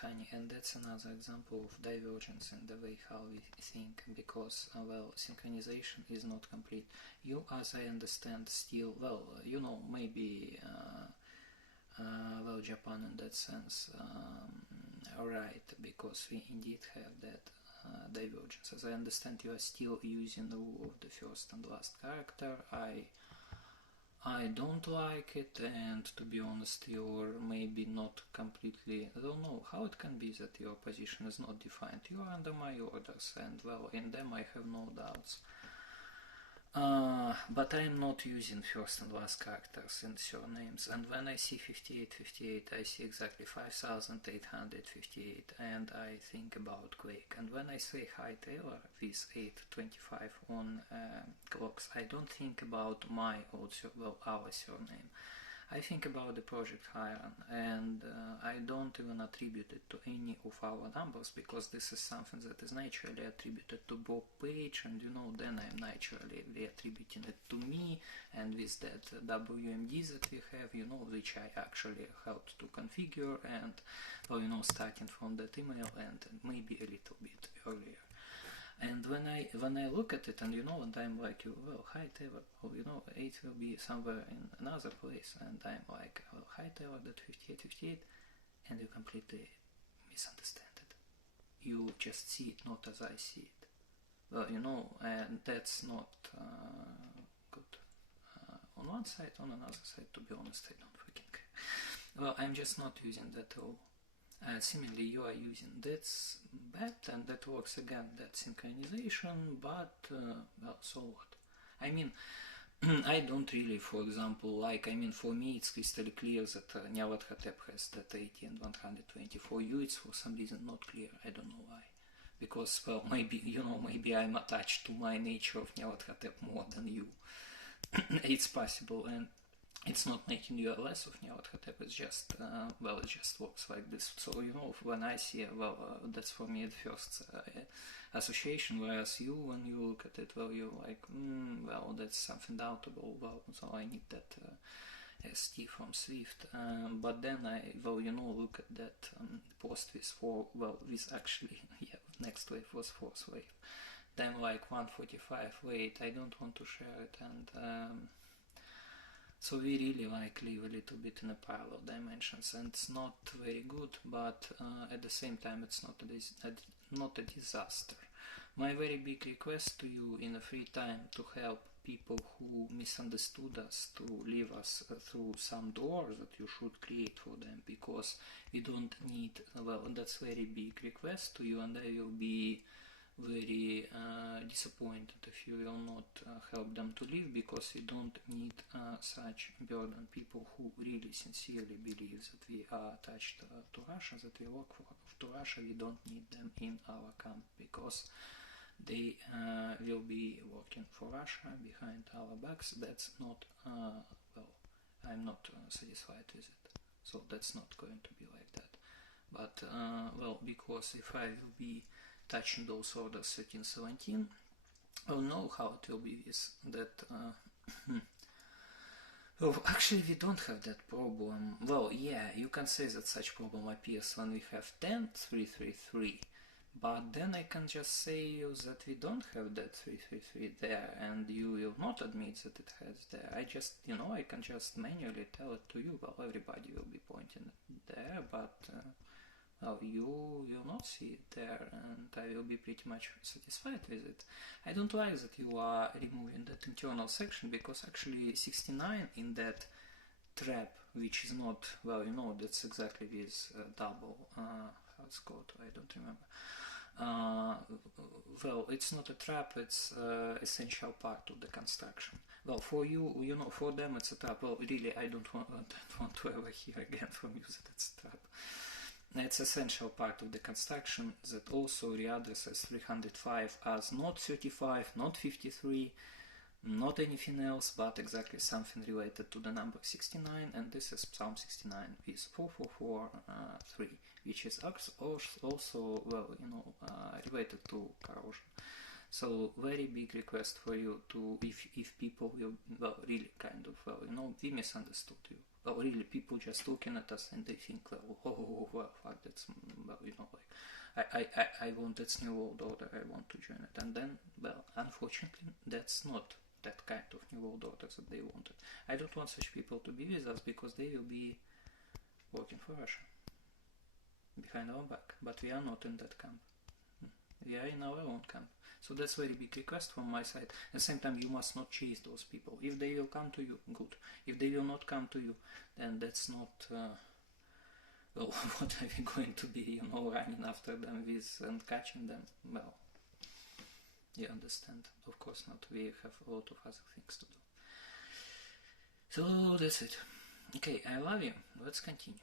honey, and that's another example of divergence in the way how we think, because, well, synchronization is not complete. You, as I understand, still, well, you know, maybe, well, Japan in that sense, right, because we indeed have that divergence. As I understand, you are still using the rule of the first and last character. I don't like it, and to be honest, you're maybe not completely. I don't know how it can be that your position is not defined. You are under my orders, and well, in them I have no doubts. But I am not using first and last characters in surnames, and when I see 5858, I see exactly 5858, and I think about Quake. And when I say hi Taylor with 825 on clocks, I don't think about my old, well, our surname. I think about the Project Hiron, and I don't even attribute it to any of our numbers, because this is something that is naturally attributed to Bob Page, and you know, then I'm naturally attributing it to me, and with that WMD that we have, you know, which I actually helped to configure, and, well, you know, starting from that email and maybe a little bit earlier. And when I look at it, and you know, and I'm like, well, hi Taylor, well, you know, 8 will be somewhere in another place, and I'm like, well, hi Taylor, that 5858, and you completely misunderstand it. You just see it not as I see it. Well, you know, and that's not good. On one side, on another side, to be honest, I don't fucking care. Well, I'm just not using that rule. Similarly, you are using that's bad, and that works again, that synchronization, but well, so what? I mean, I don't really, for example, like, I mean, for me it's crystal clear that Nyarlathotep has that 80 and 120. For you it's for some reason not clear. I don't know why. Because, well, maybe, you know, maybe I'm attached to my nature of Nyarlathotep more than you. It's possible, and it's not making you less of Nyarlathotep, it's just, well, it just works like this. So, you know, when I see, well, that's for me the first association, whereas you, when you look at it, well, you're like, well, that's something doubtable, well, so I need that ST from Swift. But then I, well, you know, look at that post with with actually, yeah, next wave was fourth wave. Then like 145, wait, I don't want to share it, and so we really like live a little bit in a parallel dimensions, and it's not very good, but at the same time it's not a disaster. My very big request to you in a free time to help people who misunderstood us to leave us through some door that you should create for them, because we don't need, well, that's very big request to you, and I will be very disappointed if you will not help them to live, because we don't need such burden. People who really sincerely believe that we are attached to Russia, that we work to Russia, we don't need them in our camp, because they will be working for Russia behind our backs. That's not, well, I'm not satisfied with it, so that's not going to be like that. But, well, because if I will be touching those orders 13, 17, I'll know how it will be with that. Well, actually, we don't have that problem. Well, yeah, you can say that such problem appears when we have 10, 3, 3, 3. But then I can just say you that we don't have that 3, 3, 3 there, and you will not admit that it has there. I just, you know, I can just manually tell it to you. Well, everybody will be pointing there, but well, you will not see it there, and I will be pretty much satisfied with it. I don't like that you are removing that internal section, because actually 69 in that trap, which is not, well, you know, that's exactly with double, how it's called, I don't remember. Well, it's not a trap, it's essential part of the construction. Well, for you, you know, for them it's a trap. Well, really, I don't want to ever hear again from you that it's a trap. It's essential part of the construction that also readdresses 305 as not 35, not 53, not anything else, but exactly something related to the number 69, and this is Psalm 69 with 4443, which is also, well, you know, related to corrosion. So very big request for you to, if people will, well, really kind of, well, you know, we misunderstood you. well, really, people just looking at us and they think, well, fuck, that's, well, I want this new world order, I want to join it. And then, well, unfortunately, that's not that kind of new world order that they wanted. I don't want such people to be with us because they will be working for Russia behind our back. But we are not in that camp. We are in our own camp. So that's a very big request from my side. At the same time, you must not chase those people. If they will come to you, good. If they will not come to you, then that's not... well, what are we going to be, running after them with and catching them? Well, you understand. Of course not. We have a lot of other things to do. So that's it. Okay, I love you. Let's continue.